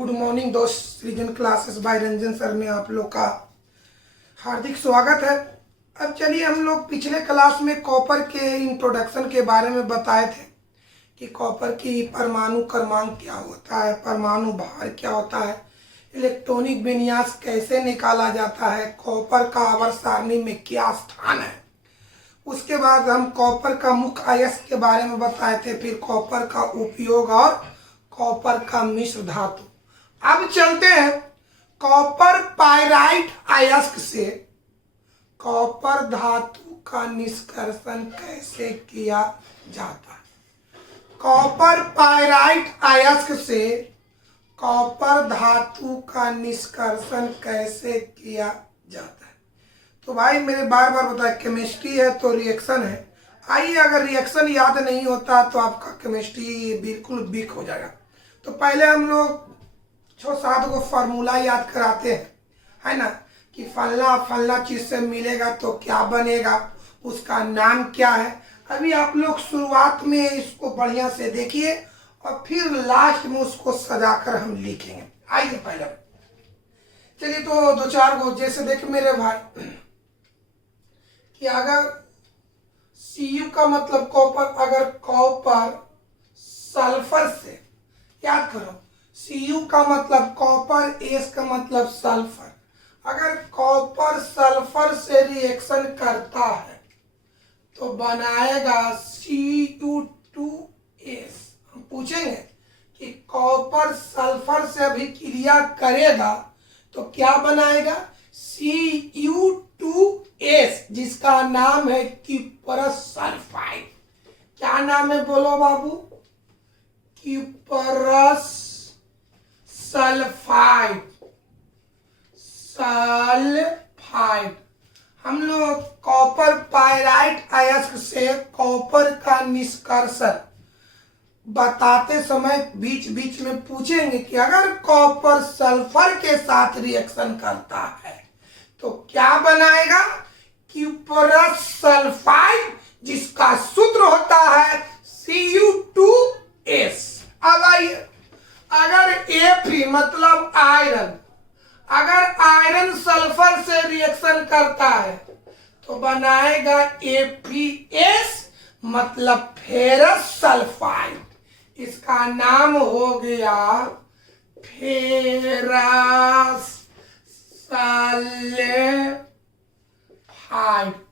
Good morning दोस्त, सृजन classes bye Ranjan sir में आप लोग का हार्दिक स्वागत है। अब चलिए, हम लोग पिछले क्लास में कॉपर के इंट्रोडक्शन के बारे में बताए थे कि कॉपर की परमाणु क्रमांक क्या होता है, परमाणु भार क्या होता है, इलेक्ट्रॉनिक विन्यास कैसे निकाला जाता है, कॉपर का आवर्त सारणी में क्या स्थान है। उसके बाद हम कॉपर का मुख्य अयस्क के बारे में बताए थे, फिर कॉपर का उपयोग और कॉपर का मिश्र धातु। अब चलते हैं कॉपर पाइराइट अयस्क से कॉपर धातु का निष्कर्षण कैसे किया जाता है। कॉपर पाइराइट अयस्क से कॉपर धातु का निष्कर्षण कैसे किया जाता है। तो भाई मेरे बार बार बताया, केमिस्ट्री है तो रिएक्शन है। आइए, अगर रिएक्शन याद नहीं होता तो आपका केमिस्ट्री बिल्कुल वीक हो जाएगा। तो पहले हम लोग 6-7 को फार्मूला याद कराते हैं, है ना, कि फलना फलना चीज से मिलेगा तो क्या बनेगा, उसका नाम क्या है। अभी आप लोग शुरुआत में इसको बढ़िया से देखिए और फिर लास्ट में उसको सजाकर हम लिखेंगे। आइए पहले चलिए, तो 2-4 को जैसे देख मेरे भाई कि अगर Cu का मतलब कॉपर, अगर कॉपर सल्फर से, याद करो Cu का मतलब कॉपर, एस का मतलब सल्फर। अगर कॉपर सल्फर से रिएक्शन करता है तो बनाएगा Cu2S। हम पूछेंगे कि कॉपर सल्फर से अभिक्रिया करेगा तो क्या बनाएगा, Cu2S, जिसका नाम है क्यूपरस सल्फाइड। क्या नाम है बोलो बाबू, क्यूपरस सल्फाइड। सल्फाइड। हम लोग कॉपर पाइराइट अयस्क से कॉपर का निष्कर्षण बताते समय बीच बीच में पूछेंगे कि अगर कॉपर सल्फर के साथ रिएक्शन करता है तो क्या बनाएगा, क्यूपरस सल्फाइड, जिसका सूत्र होता है Cu2S। अब आइए, अगर Fe मतलब आयरन, अगर आयरन सल्फर से रिएक्शन करता है तो बनाएगा FeS मतलब फेरस सल्फाइड। इसका नाम हो गया फेरस सल्फाइड।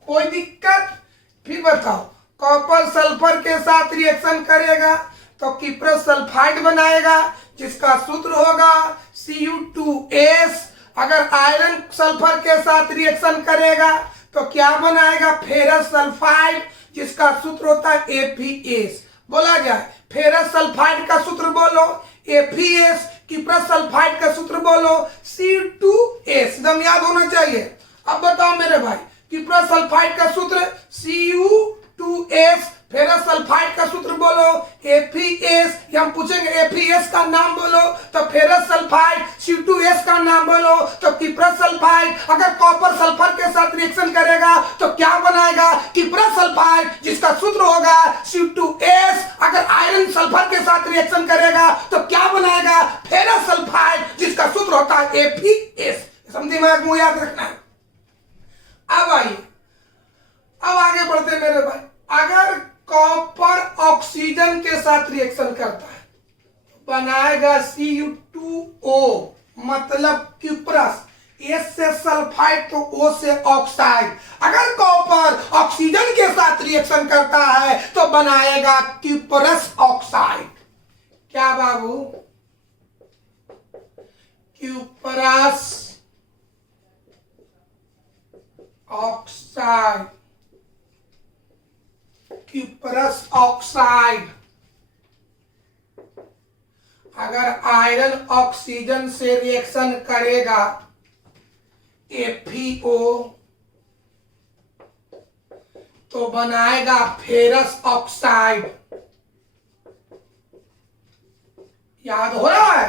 कोई दिक्कत? फिर बताओ, कॉपर सल्फर के साथ रिएक्शन करेगा तो क्यूपरस सल्फाइड बनाएगा, जिसका सूत्र होगा Cu2S। अगर आयरन सल्फर के साथ रिएक्शन करेगा तो क्या बनाएगा, फेरस सल्फाइड, जिसका सूत्र होता है FeS। बोला जाए, फेरस सल्फाइड का सूत्र बोलो FeS, क्यूपरस सल्फाइड का सूत्र बोलो Cu2S। एकदम याद होना चाहिए। अब बताओ मेरे भाई, क्यूपरस सल्फाइड का सूत्र Cu2S, फेरस सल्फाइड का सूत्र बोलो FeS। हम पूछेंगे FeS का नाम बोलो तो फेरस सल्फाइड, Cu2S का नाम बोलो तो क्यूपरस सल्फाइड। अगर कॉपर सल्फर के साथ रिएक्शन करेगा तो क्या बनाएगा, क्यूपरस सल्फाइड, जिसका सूत्र होगा Cu2S। अगर आयरन सल्फर के साथ रिएक्शन करेगा तो क्या बनाएगा, फेरस सल्फाइड, जिसका सूत्र होता है FeS। समझे में, मुझे याद रखना है। अब आइए, अब आगे बढ़ते मेरे भाई। अगर कॉपर ऑक्सीजन के साथ रिएक्शन करता है तो बनाएगा Cu2O मतलब क्यूपरस, एस से सल्फाइड तो O से ऑक्साइड। अगर कॉपर ऑक्सीजन के साथ रिएक्शन करता है तो बनाएगा क्यूपरस ऑक्साइड। क्या बाबू, क्यूपरस ऑक्साइड, क्यूपरस ऑक्साइड। अगर आयरन ऑक्सीजन से रिएक्शन करेगा FeO तो बनाएगा फेरस ऑक्साइड। याद हो रहा है?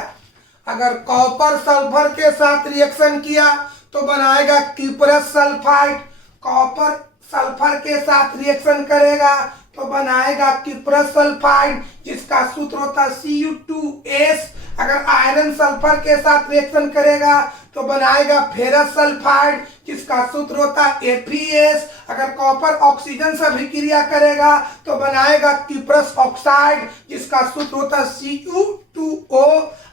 अगर कॉपर सल्फर के साथ रिएक्शन किया तो बनाएगा क्यूपरस सल्फाइड। कॉपर सल्फर के साथ रिएक्शन करेगा तो बनाएगा क्यूपरस सल्फाइड, जिसका सूत्र होता है Cu2S। अगर आयरन सल्फर के साथ रिएक्शन करेगा तो बनाएगा फेरस सल्फाइड जिसका सूत्र होता है Fe(S). अगर कॉपर ऑक्सीजन से अभिक्रिया करेगा तो बनाएगा क्यूप्रस ऑक्साइड जिसका सूत्र होता है Cu2O।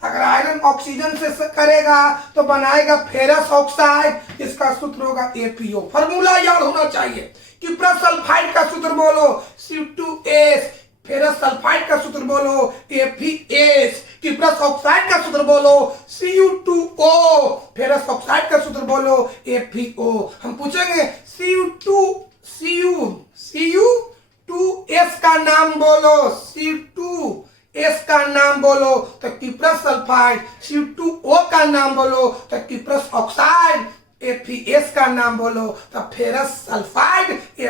अगर आयरन ऑक्सीजन से करेगा तो बनाएगा फेरस ऑक्साइड जिसका सूत्र होगा FeO। फॉर्मूला याद होना चाहिए। क्यूप्रस सल्फाइड का सूत्र बोलो C2S, फेरस सल्फाइड का सूत्र बोलो Fe(S), क्यूप्रस ऑक्साइड का सूत्र बोलो Cu2O, फेरस ऑक्साइड का सूत्र बोलो FeO। हम पूछेंगे Cu2S का नाम बोलो, C2S का नाम बोलो तो क्यूप्रस सल्फाइड, Cu2O का नाम बोलो तो क्यूप्रस ऑक्साइड, Fe(S) का नाम बोलो तो फेरस सल्फाइड,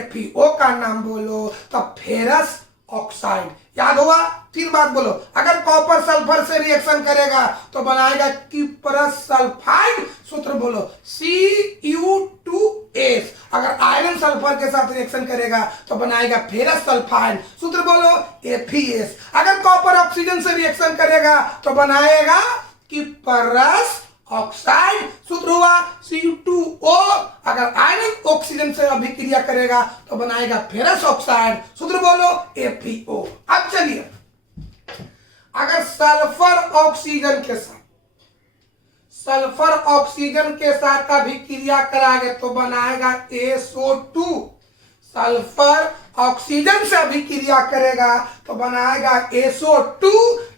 FeO का नाम बोलो तो फेरस ऑक्साइड। याद हुआ? फिर बात बोलो, अगर कॉपर सल्फर से रिएक्शन करेगा तो बनाएगा क्यूप्रस सल्फाइड, सूत्र बोलो Cu2S। अगर आयरन सल्फर के साथ रिएक्शन करेगा तो बनाएगा फेरस सल्फाइड, सूत्र बोलो Fe(S). अगर कॉपर ऑक्सीजन से रिएक्शन करेगा तो बनाएगा क्यूप्रस ऑक्साइड, सूत्र हुआ Cu2O। अगर आयरन ऑक्सीजन से अभिक्रिया करेगा तो बनाएगा फेरस ऑक्साइड, सूत्र बोलो FeO। अब चलिए, अगर सल्फर ऑक्सीजन के साथ अभिक्रिया कराएगा तो बनाएगा SO2। सल्फर ऑक्सीजन से अभिक्रिया करेगा तो बनाएगा SO2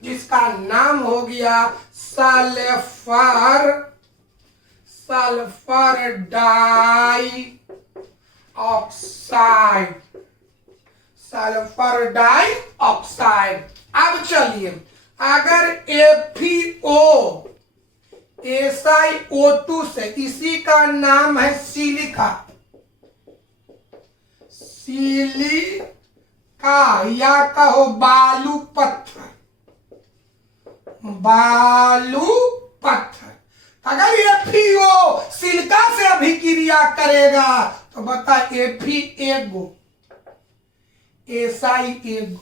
जिसका नाम हो गया सल्फर डाइऑक्साइड। अब चलिए, अगर FeO SiO2 से, इसी का नाम है सिलिका या कहो बालू पत्थर। अगर FeO सिलिका से अभिक्रिया करेगा तो बता Fe1 Si1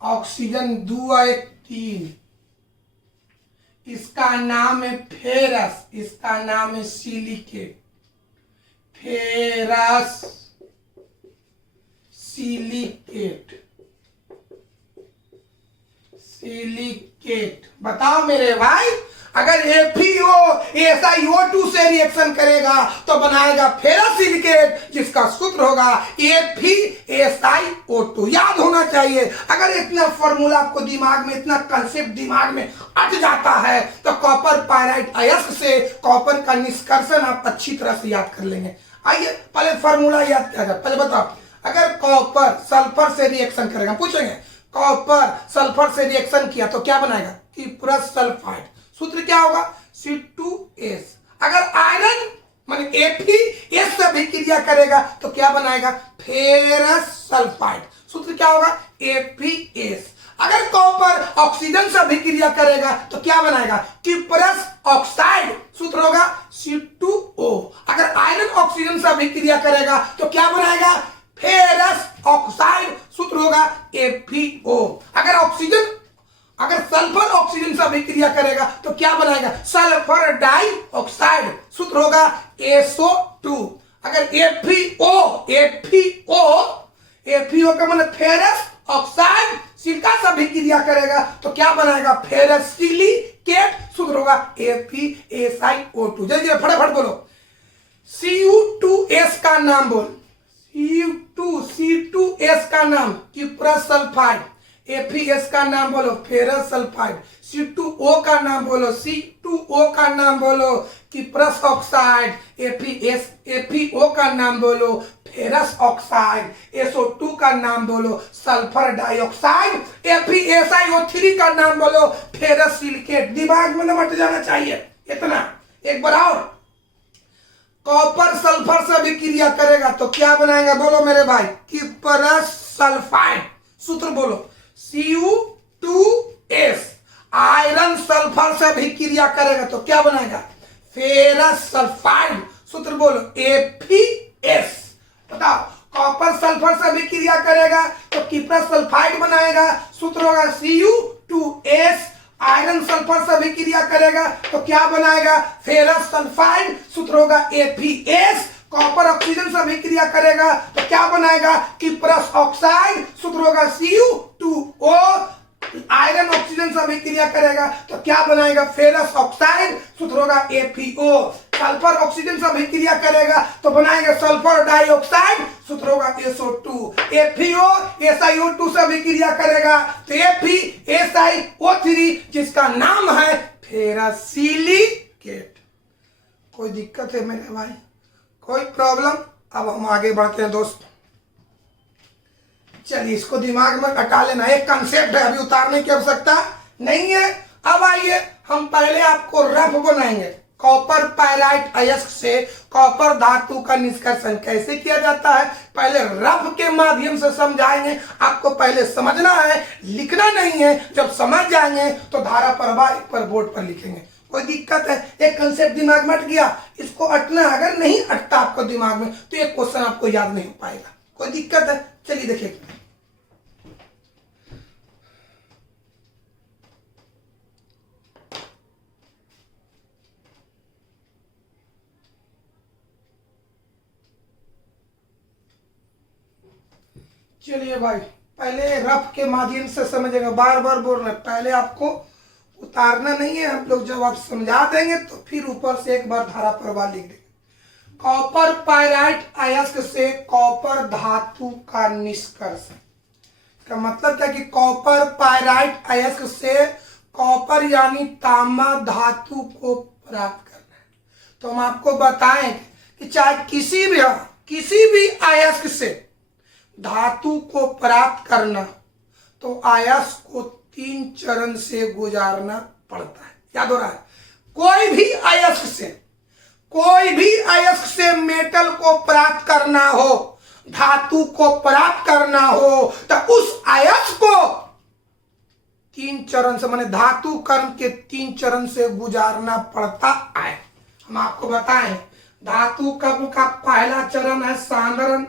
ऑक्सीजन 2 1 3, इसका नाम है फेरस, इसका नाम है सिलिकेट, फेरस सिलिकेट। बताओ मेरे भाई, अगर FeO SiO2 से रिएक्शन करेगा तो बनाएगा फेरस सिलिकेट जिसका सूत्र होगा FeSiO2। याद होना चाहिए। अगर इतना फॉर्मूला आपको दिमाग में, इतना कंसेप्ट दिमाग में अट जाता है तो कॉपर पायराइट अयस्क से कॉपर का निष्कर्षण आप अच्छी तरह से याद कर लेंगे। आइए पहले फॉर्मूला याद किया जाए। पहले बताओ, अगर कॉपर सल्फर से रिएक्शन करेगा, पूछेंगे कॉपर सल्फर से रिएक्शन किया तो क्या बनाएगा? क्यूप्रस सल्फाइड, सूत्र क्या होगा? C2S। अगर आयरन माने Fe(S) से अभिक्रिया करेगा तो क्या बनाएगा? फेरस सल्फाइड, सूत्र क्या होगा? Fe(S). अगर कॉपर ऑक्सीजन से अभिक्रिया करेगा तो क्या बनाएगा? क्यूप्रस ऑक्साइड, सूत्र होगा C2O। अगर आयरन ऑक्सीजन से अभिक्रिया करेगा तो क्या बनाएगा? फेरस ऑक्साइड, सूत्र होगा FeO। अगर सल्फर ऑक्सीजन से अभिक्रिया करेगा तो क्या बनाएगा? सल्फर डाइऑक्साइड, सूत्र होगा SO2। अगर FeO का मतलब फेरस ऑक्साइड सिलिका से अभिक्रिया करेगा तो क्या बनाएगा? फेरस सिलिकेट, सूत्र होगा FeSiO2। जल्दी फटाफट बोलो, Cu2S का नाम बोल, C2S का नाम क्यूप्रस सल्फाइड, Fe(S) का नाम बोलो फेरस सल्फाइड, C2O का नाम बोलो, C2O का नाम बोलो क्यूप्रस ऑक्साइड, FeO का नाम बोलो फेरस ऑक्साइड, SO2 का नाम बोलो सल्फर डाइऑक्साइड, FeSiO3 का नाम बोलो फेरस सिलिकेट। दिमाग में न मट जाना चाहिए इतना। एक बार और, कॉपर सल्फर से अभिक्रिया करेगा तो क्या बनाएगा? बोलो मेरे भाई, क्यूप्रस सल्फाइड, सूत्र बोलो Cu2S। आयरन सल्फर से अभिक्रिया करेगा तो क्या बनाएगा? फेरस सल्फाइड, सूत्र बोलो Fe(S). बताओ, कॉपर सल्फर से अभिक्रिया करेगा तो क्यूप्रस सल्फाइड बनाएगा, सूत्र होगा Cu2S। आयरन सल्फर से अभिक्रिया करेगा तो क्या बनाएगा? फेरस सल्फाइड, सूत्र होगा APS। कॉपर ऑक्सीजन से अभिक्रिया करेगा तो क्या बनाएगा? किप्रस ऑक्साइड, सूत्र होगा Cu2O। आयरन ऑक्सीजन से अभिक्रिया करेगा तो क्या बनाएगा? फेरस ऑक्साइड, सूत्र होगा FeO। सल्फर ऑक्सीजन से अभिक्रिया करेगा तो बनाएगा सल्फर डाइऑक्साइड, सूत्र होगा SO2। FeO SiO2 से अभिक्रिया करेगा तो FeSiO3, जिसका नाम है फेरासिलिकेट। कोई दिक्कत है मेरे भाई? कोई प्रॉब्लम? अब हम आगे बढ़ते हैं दोस्त। चलिए इसको दिमाग में हटा लेना, एक कंसेप्ट है, अभी उतारने की आवश्यकता नहीं है। अब आइए हम पहले आपको रफ बनाएंगे। कॉपर पायराइट अयस्क से कॉपर धातु का निष्कर्षण कैसे किया जाता है पहले रफ के माध्यम से समझाएंगे। आपको पहले समझना है, लिखना नहीं है। जब समझ जाएंगे तो धारा प्रवाह पर बोर्ड पर लिखेंगे। कोई दिक्कत है? एक कंसेप्ट दिमाग में अट गया, इसको अटना, अगर नहीं अटता आपको दिमाग में तो एक क्वेश्चन आपको याद नहीं हो पाएगा। कोई दिक्कत है? चलिए देखिए, चलिए भाई पहले रफ के माध्यम से समझेगा। बार बार बोल रहे, पहले आपको उतारना नहीं है। हम लोग जब आप समझा देंगे तो फिर ऊपर से एक बार धारा प्रवाह लिख देंगे। कॉपर पायराइट अयस्क से कॉपर धातु का निष्कर्षण का मतलब क्या कि कॉपर पायराइट अयस्क से कॉपर यानी तांबा धातु को प्राप्त करना है। तो हम आपको बताएं कि चाहे किसी भी अयस्क से धातु को प्राप्त करना तो अयस्क को 3 चरण से गुजारना पड़ता है। याद हो रहा है? कोई भी अयस्क से मेटल को प्राप्त करना हो, धातु को प्राप्त करना हो तो उस अयस्क को 3 चरण से, माने धातु कर्म के 3 चरण से गुजारना पड़ता है। हम आपको बताएं, धातु कर्म का पहला चरण है सांद्रण।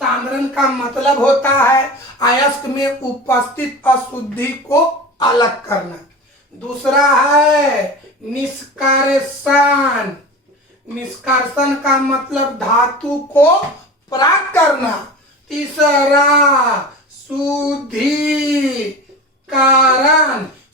सांद्रण का मतलब होता है अयस्क में उपस्थित अशुद्धि को अलग करना। दूसरा है निष्कर्षण। निष्कर्षण का मतलब धातु को प्राप्त करना। तीसरा शुद्धिकरण।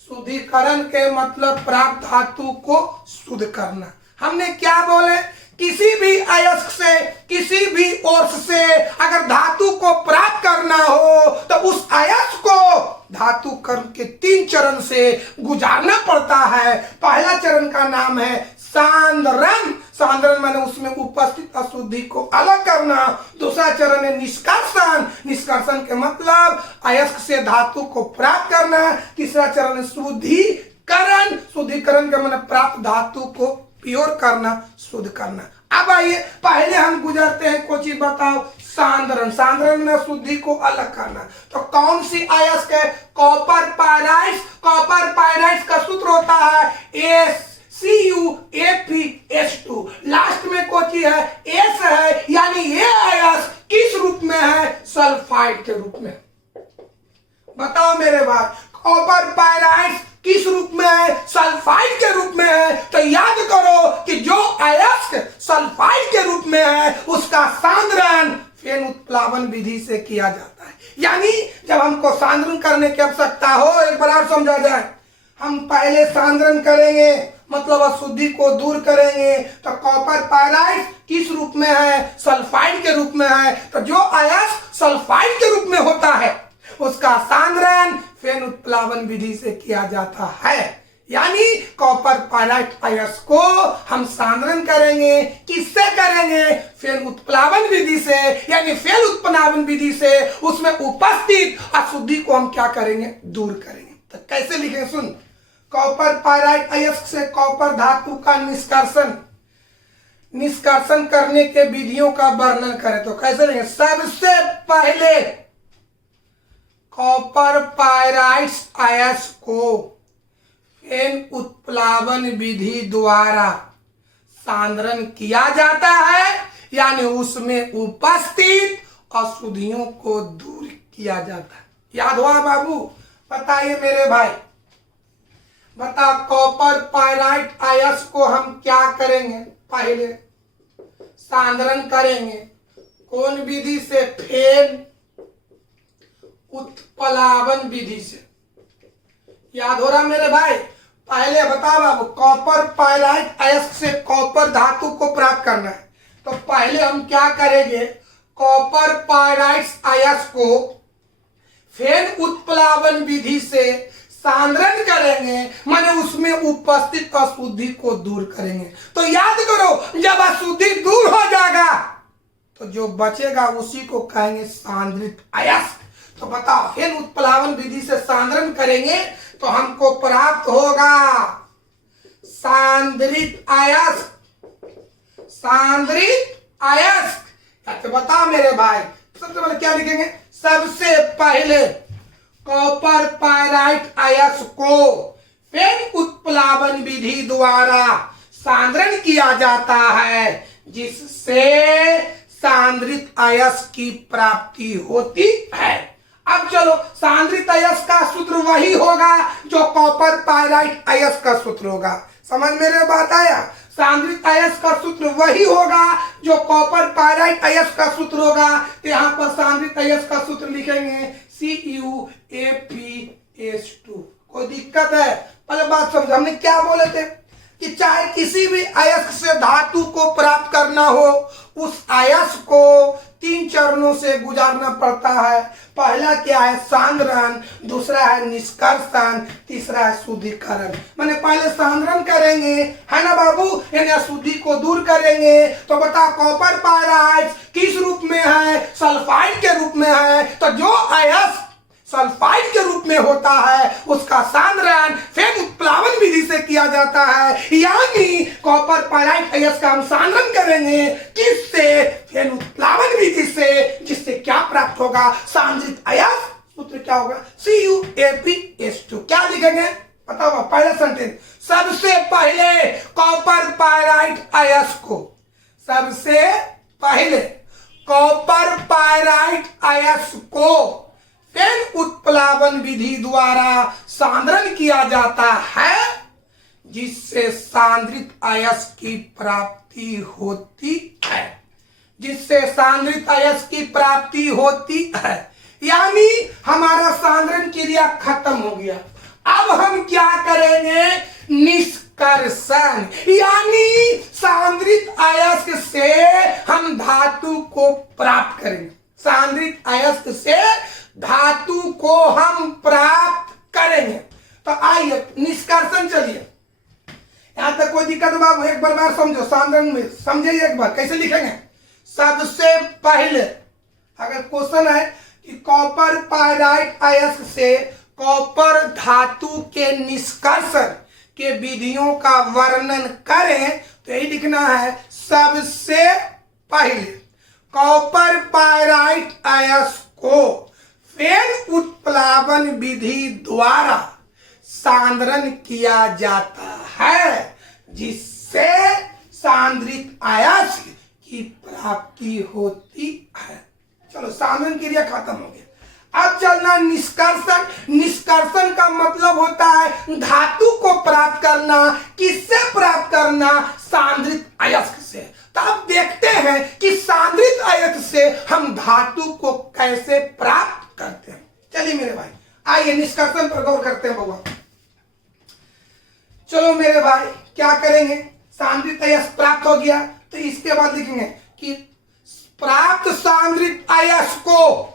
शुद्धिकरण के मतलब प्राप्त धातु को शुद्ध करना। हमने क्या बोले? किसी भी अयस्क से, किसी भी ओर्स से अगर धातु को प्राप्त करना हो तो उस अयस्क को धातु कर्म के 3 चरण से गुजारना पड़ता है। पहला चरण का नाम है सांद्रण। सांद्रण माने उसमें उपस्थित अशुद्धि को अलग करना। दूसरा चरण है निष्कर्षण। निष्कर्षण के मतलब अयस्क से धातु को प्राप्त करना। तीसरा चरण है शुद्धिकरण। शुद्धिकरण का मतलब प्राप्त धातु को प्योर करना, शुद्ध करना। अब आइए पहले हम गुजरते हैं, कोई चीज बताओ। सांद्रण। सांद्रण में शुद्धि को अलग करना। तो कौन सी अयस्क है? Copper pyrite. कॉपर पायराइट का सूत्र होता है CuFeS2। लास्ट में कोई है एस है, यानी ये अयस्क किस रूप में है? सल्फाइड के रूप में। बताओ मेरे भाई, कॉपर पायराइट किस रूप में है? सल्फाइड के रूप में है। तो याद करो कि जो अयस्क सल्फाइड के रूप में है उसका सांद्रण फेन उत्प्लावन विधि से किया जाता है। यानी जब हमको सांद्रण करने की आवश्यकता हो, एक बार और समझा जाए, हम पहले सांद्रण करेंगे मतलब अशुद्धि को दूर करेंगे। तो कॉपर पायराइट किस रूप में है? सल्फाइड के रूप में है। तो जो अयस्क सल्फाइड के रूप में होता है उसका सांद्रण फेन उत्प्लावन विधि से किया जाता है। यानी कॉपर पायराइट अयस्क को हम सांद्रण करेंगे। किससे करेंगे? फेन उत्प्लावन विधि से। यानी फेन उत्प्लावन विधि से उसमें उपस्थित अशुद्धि को हम क्या करेंगे? दूर करेंगे। तो कैसे लिखें? सुन, कॉपर पायराइट अयस्क से कॉपर धातु का निष्कर्षण। निष्कर्षण करने के विधियों का वर्णन करें तो कैसे लिखें? सबसे पहले कॉपर पायराइट अयस्क को फेन उत्प्लावन विधि द्वारा सांद्रण किया जाता है। यानी उसमें उपस्थित अशुद्धियों को दूर किया जाता है। याद हुआ बाबू? बताइए मेरे भाई। बता कॉपर पायराइट आयस को हम क्या करेंगे? पहले सांद्रण करेंगे। कौन विधि से? फेन उत्प्लावन विधि से। याद हो रहा मेरे भाई? पहले बता बाबू, कॉपर पायराइट आयस से कॉपर धातु को प्राप्त करना है, तो पहले हम क्या करेंगे? कॉपर पायराइट आयस को फेन उत्प्लावन विधि से सांद्रण करेंगे, माने उसमें उपस्थित अशुद्धि को दूर करेंगे। तो याद करो, जब अशुद्धि दूर हो जाएगा तो जो बचेगा उसी को कहेंगे सांद्रित आयस। तो बताओ, फेन उत्प्लावन विधि से सांद्रण करेंगे तो हमको प्राप्त होगा सांद्रित आयस। सांद्रित आयस तो बताओ मेरे भाई, सबसे पहले क्या लिखेंगे? सबसे पहले कॉपर पायराइट आयस को फेन उत्प्लावन विधि द्वारा सांद्रण किया जाता है, जिससे सांद्रित आयस की प्राप्ति होती है। अब चलो, सांद्रित आयस का सूत्र वही होगा जो कॉपर पायराइट आयस का सूत्र होगा। समझ मेरे बात आया? सांद्रित आयस का सूत्र वही होगा जो कॉपर पायराइट आयस का सूत्र होगा। तो यहां पर सांद्रित आयस का सूत्र लिखेंगे CuApS2। कोई दिक्कत है? पहले बात समझ, हमने क्या बोले थे कि चाहे किसी भी आयस से धातु को प्राप्त करना हो, उस आयस को 3 चरणों से गुजारना पड़ता है। पहला क्या है? सांद्रण, दूसरा है निष्कर्षण, तीसरा है शुद्धिकरण। मैंने पहले सांद्रण करेंगे, है ना बाबू, यानी अशुद्धि को दूर करेंगे। तो बता, कॉपर पायराइट किस रूप में है? सल्फाइड के रूप में है। तो जो आयस सल्फाइड के रूप में होता है उसका सांद्रण फेन उत्प्लावन विधि से किया जाता है। यानी कॉपर पायराइट आयस का हम सांद्रण करेंगे किससे? फेन उत्प्लावन विधि से, जिससे क्या प्राप्त होगा? सांद्रित आयस। सूत्र क्या होगा? CuApS2। क्या लिखेंगे? बताओ पहला सेंटेंस। सबसे पहले कॉपर पायराइट आयस को, सबसे पहले कॉपर पायराइट आयस को फेन उत्प्लावन विधि द्वारा सांद्रण किया जाता है, जिससे सांद्रित आयस की प्राप्ति होती है, जिससे सांद्रित आयस की प्राप्ति होती है। यानी हमारा सांद्रण क्रिया खत्म हो गया। अब हम क्या करेंगे? निष्कर्षण, यानी सांद्रित आयस से हम धातु को प्राप्त करेंगे। सांद्रित आयस से धातु को हम प्राप्त करेंगे। तो आइए निष्कर्षण, चलिए यहां तक कोई दिक्कत बाबू? एक बार समझो, सांद्रण में समझे एक बार कैसे लिखेंगे। सबसे पहले अगर क्वेश्चन है कि कॉपर पायराइट आयस से कॉपर धातु के निष्कर्षण के विधियों का वर्णन करें, तो यही लिखना है। सबसे पहले कॉपर पायराइट आयस को फेन उत्प्लावन विधि द्वारा सांद्रण किया जाता है, जिससे सांद्रित आयस की प्राप्ति होती है। चलो, सांद्रण क्रिया खत्म हो गया। अब चलना निष्कर्षण। निष्कर्षण का मतलब होता है धातु को प्राप्त करना। किससे प्राप्त करना? सांद्रित आयस से। तो अब देखते हैं कि सांद्रित आयस से हम धातु को कैसे प्राप्त करते हैं। चलिए मेरे भाई, आइए निष्कर्षण पर गौर करते हैं बउआ। चलो मेरे भाई, क्या करेंगे? सांद्रित आयस प्राप्त हो गया, तो इसके बाद लिखेंगे कि प्राप्त सांद्रित आयस को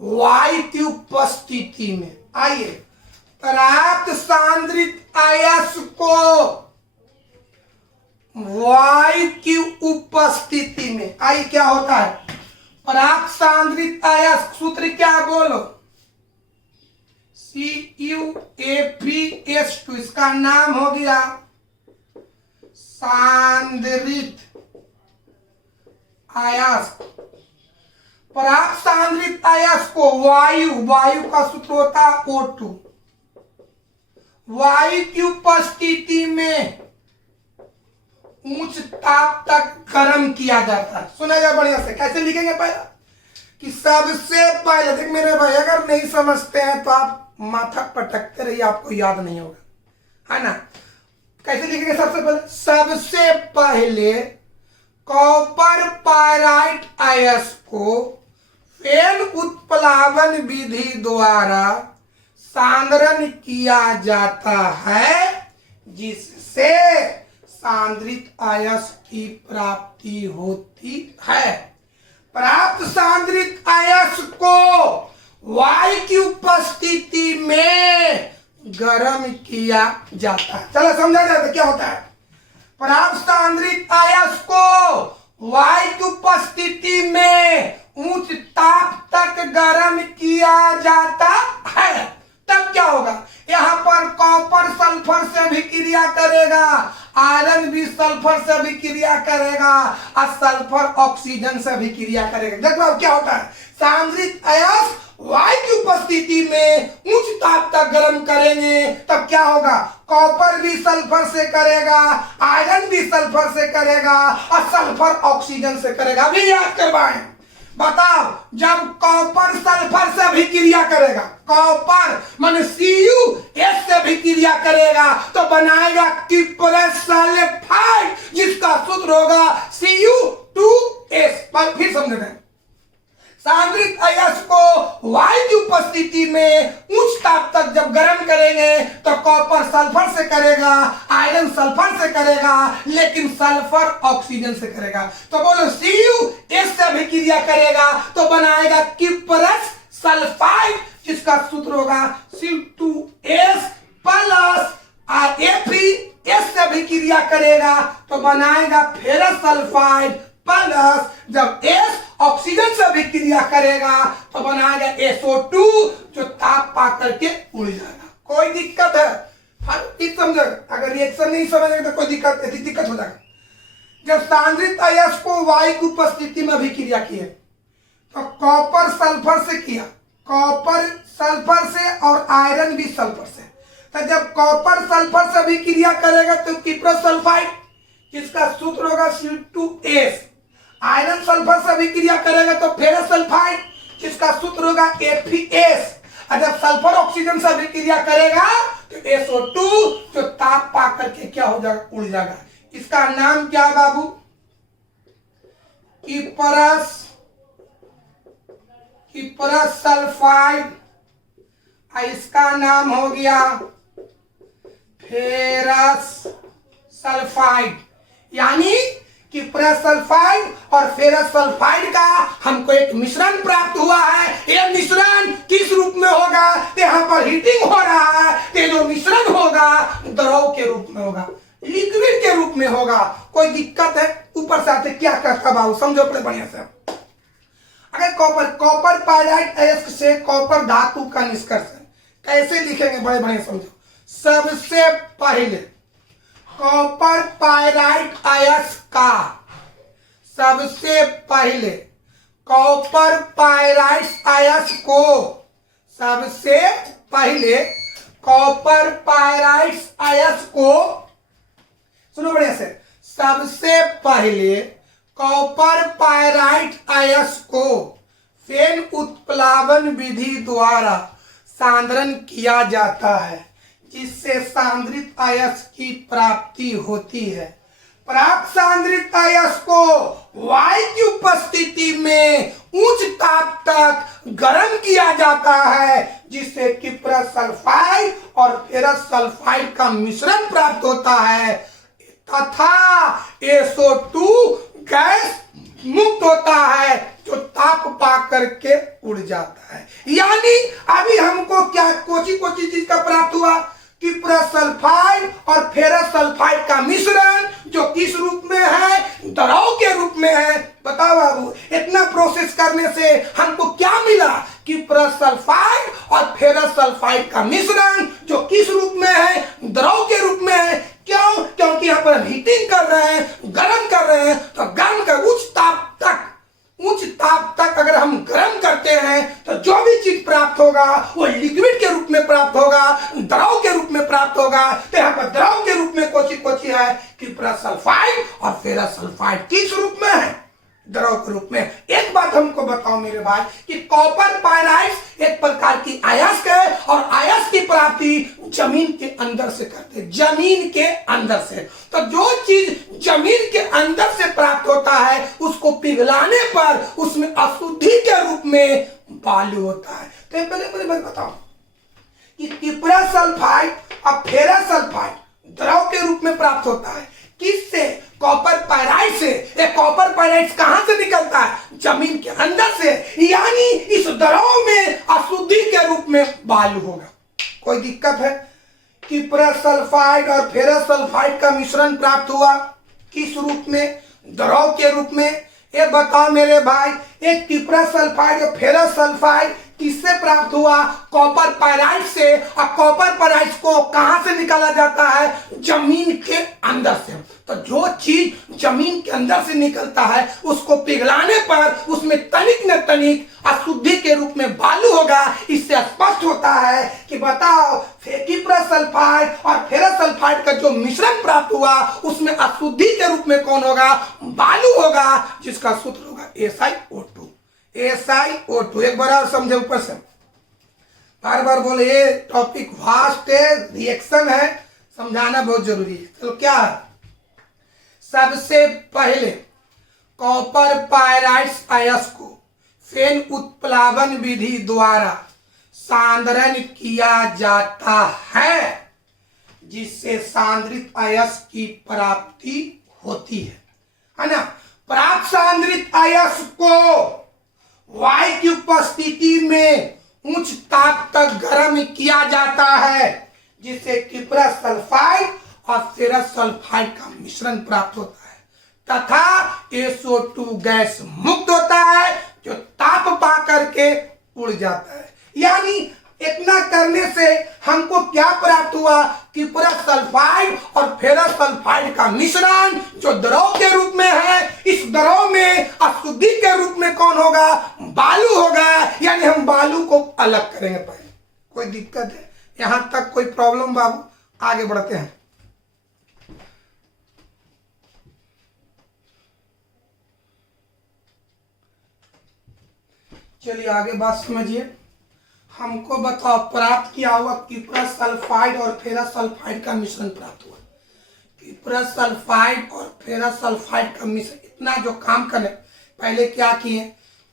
वायु की उपस्थिति में, आइए, प्राप्त सांद्रित आयस को वायु की उपस्थिति में, आइए क्या होता है? प्राप्त सांद्रित आयस, सूत्र क्या बोलो? CuApS2, इसका नाम हो गया सांद्रित आयस। प्राप्त सांद्रित आयस को वायु का सूत्र होता है O2, वायु की उपस्थिति में उच्च ताप तक गर्म किया जाता है। सुनेगा बढ़िया से, कैसे लिखेंगे? पहला कि सबसे पहले, देख मेरे भाई, अगर नहीं समझते हैं तो आप माथा पटकते रहिए, आपको याद नहीं होगा। है ना। कैसे लिखेंगे? सबसे पहले कॉपर पायराइट अयस्क को फेन उत्प्लावन विधि द्वारा सांद्रण किया जाता है, जिससे सांद्रित अयस्क की प्राप्ति होती है। प्राप्त सांद्रित अयस्क को वायु की उपस्थिति में गर्म किया जाता है। चलो समझा जाता है क्या होता है। प्राप्त सांद्रित अयस्क को वायु की उपस्थिति में उच्च ताप तक गर्म किया जाता है। तब क्या होगा? यहाँ पर कॉपर सल्फर से अभिक्रिया करेगा, आयरन भी सल्फर से अभिक्रिया करेगा और सल्फर ऑक्सीजन से अभिक्रिया करेगा। देखो अब क्या होता है। सांद्रित अयस्क वायु की उपस्थिति में उच्च ताप तक गर्म करेंगे, तब क्या होगा? कॉपर भी सल्फर से करेगा, आयरन भी सल्फर से करेगा और सल्फर ऑक्सीजन से करेगा। अभी याद करवाएं। बताओ, जब कॉपर सल्फर से अभिक्रिया करेगा, कॉपर माने CuS से अभिक्रिया करेगा तो बनाएगा किप्रस सल्फाइड, जिसका सूत्र होगा Cu2S। पर फिर समझें, सांद्रित अयस्क को वायु की उपस्थिति में उच्च ताप तक जब गर्म करेंगे तो कॉपर सल्फर से करेगा, आयरन सल्फर से करेगा, लेकिन सल्फर ऑक्सीजन से करेगा। तो बोलो CuS से अभिक्रिया करेगा तो बनाएगा किप्रस सल्फाइड, जिसका सूत्र होगा C2S प्लस Fe से अभिक्रिया करेगा तो बनाएगा फेरस सल्फाइड प्लस, जब S ऑक्सीजन से अभिक्रिया करेगा तो बनाएगा SO2, जो ताप पा करके उड़ जाएगा। कोई दिक्कत है? हर चीज समझो। अगर रिएक्शन नहीं समझेंगे तो कोई दिक्कत हो जाएगा। जब सांद्रित अयस्क को वायु की उपस्थिति में अभिक्रिया किए तो कॉपर सल्फर से किया, कॉपर सल्फर से और आयरन भी सल्फर से। तो जब कॉपर सल्फर से अभिक्रिया करेगा तो किप्रस सल्फाइड, जिसका सूत्र होगा C2S। आयरन सल्फर से अभिक्रिया करेगा तो फेरस सल्फाइड, जिसका सूत्र होगा FeS। और जब सल्फर ऑक्सीजन से अभिक्रिया करेगा तो SO2, जो ताप पा करके क्या हो जाएगा? उड़ जाएगा। इसका नाम क्या है बाबू? किप्रस सल्फाइड। इसका नाम हो गया फेरस सल्फाइड। यानी किप्रस सल्फाइड और फेरस सल्फाइड का हमको एक मिश्रण प्राप्त हुआ है। यह मिश्रण किस रूप में होगा? यहाँ पर हीटिंग हो रहा है, तो जो मिश्रण होगा द्रव के रूप में होगा, लिक्विड के रूप में होगा। कोई दिक्कत है? ऊपर से आते क्या कहता बाबू, समझो अपने बढ़िया से। अगर कॉपर पायराइट अयस्क से कॉपर धातु का निष्कर्षण कैसे लिखेंगे? बड़े बड़े समझो। सबसे पहले कॉपर पायराइट अयस्क का, सबसे पहले कॉपर पायराइट अयस्क को, सबसे पहले कॉपर पायराइट अयस्क को, सुनो बढ़िया से, सबसे पहले कॉपर पायराइट अयस्क को फेन उत्प्लावन विधि द्वारा सांद्रण किया जाता है, जिससे सांद्रित अयस्क की प्राप्ति होती है। प्राप्त सांद्रित अयस्क को वायु की उपस्थिति में उच्च ताप तक गर्म किया जाता है, जिससे किप्रस सल्फाइड और फेरस सल्फाइड का मिश्रण प्राप्त होता है तथा SO2 गैस मुक्त होता है, जो ताप पा करके उड़ जाता है। यानी अभी हमको क्या कोची चीज का प्राप्त हुआ? किप्रस सल्फाइड और फेरस सल्फाइड का मिश्रण, जो किस रूप में है? द्रव के रूप में है। बताओ बाबू, इतना प्रोसेस करने से हमको क्या मिला? किप्रस सल्फाइड और फेरस सल्फाइड का मिश्रण, जो किस रूप में है? द्रव के रूप में है। क्यों? क्योंकि यहाँ पर हीटिंग कर रहे हैं, गर्म कर रहे हैं, तो गर्म का उच्च ताप तक अगर हम गर्म करते हैं तो जो भी चीज प्राप्त होगा वो लिक्विड के रूप में प्राप्त होगा, द्रव के रूप में प्राप्त होगा। तो यहाँ पर द्रव के रूप में कोची है? किप्रस सल्फाइड और फेरस सल्फाइड किस रूप में है? द्रव के रूप में। एक बात हमको बताओ मेरे भाई कि कॉपर पायराइट एक प्रकार की अयस्क है और अयस्क की प्राप्ति जमीन के अंदर से करते हैं, जमीन के अंदर से। तो जो चीज जमीन के अंदर से प्राप्त होता है उसको पिघलाने पर उसमें अशुद्धि के रूप में बालू होता है। तो पहले मैं बताऊं कि किपरस सल्फाइड और फेरस सल्फाइड द्रव के रूप में प्राप्त होता है। किससे? कॉपर पायराइड से। ये कॉपर पायराइड कहां से निकलता है? जमीन के अंदर से। यानी इस द्रव में अशुद्धि के रूप में बालू होगा। कोई दिक्कत है? किपरस सल्फाइड और फेरस सल्फाइड का मिश्रण प्राप्त हुआ किस रूप में? द्रव के रूप में। ये बताओ मेरे भाई, एक किपरस सल्फाइड और फेरस सल्फाइड किससे प्राप्त हुआ? कॉपर पायराइड से। और कॉपर पायराइड को कहां से निकाला जाता है? जमीन के अंदर से। तो जो चीज जमीन के अंदर से निकलता है उसको पिघलाने पर उसमें तनिक न तनिक अशुद्धि के रूप में बालू होगा। इससे स्पष्ट होता है कि बताओ किपरस सल्फाइड और फेरस सल्फाइड का जो मिश्रण प्राप्त हुआ उसमें अशुद्धि के रूप में कौन होगा? बालू होगा, जिसका सूत्र होगा SiO2। SiO2 एक बार और समझे ऊपर से, बार बार बोले। ये टॉपिक वास्ट है, रिएक्शन है, समझाना बहुत जरूरी है। चलो क्या है? सबसे पहले कॉपर पायराइड अयस्क को फेन उत्प्लावन विधि द्वारा सांद्रण किया जाता है, जिससे सांद्रित अयस्क की प्राप्ति होती है ना। प्राप्त सांद्रित अयस्क को वायु की उपस्थिति में उच्च ताप तक गर्म किया जाता है, जिससे किपरस सल्फाइड और फेरस सल्फाइड का मिश्रण प्राप्त होता है तथा SO2 गैस मुक्त होता है, जो ताप पा करके उड़ जाता है। यानी इतना करने से हमको क्या प्राप्त हुआ? किपरस सल्फाइड और फेरस सल्फाइड का मिश्रण जो द्रव के रूप में है। इस द्रव में अशुद्धि के रूप में कौन होगा? बालू होगा। यानी हम बालू को अलग करेंगे पहले। कोई दिक्कत है यहां तक? कोई प्रॉब्लम बाबू? आगे बढ़ते हैं। चलिए आगे बात समझिए। हमको बताओ, प्राप्त किया हुआ किपरस सल्फाइड और फेरस सल्फाइड का मिश्रण प्राप्त हुआ। किपरस सल्फाइड और फेरस सल्फाइड का मिश्रण, इतना जो काम करें, पहले क्या किए?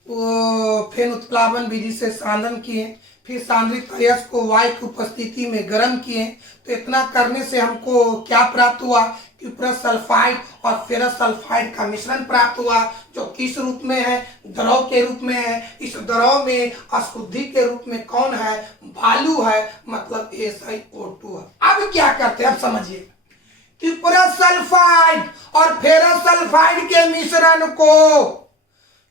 वो फेन उत्प्लावन विधि से सांद्रण किए, फिर सांद्रित अयस्क को वायु की उपस्थिति में गर्म किए। तो इतना करने से हमको क्या प्राप्त हुआ? किपरस सल्फाइड और फेरस सल्फाइड का मिश्रण प्राप्त हुआ, जो किस रूप में है? द्रव के रूप में है। इस द्रव में अशुद्धि के रूप में कौन है? बालू है, मतलब SiO2 है। अब क्या करते हैं? अब समझिए। किपरस सल्फाइड और फेरस सल्फाइड के मिश्रण को,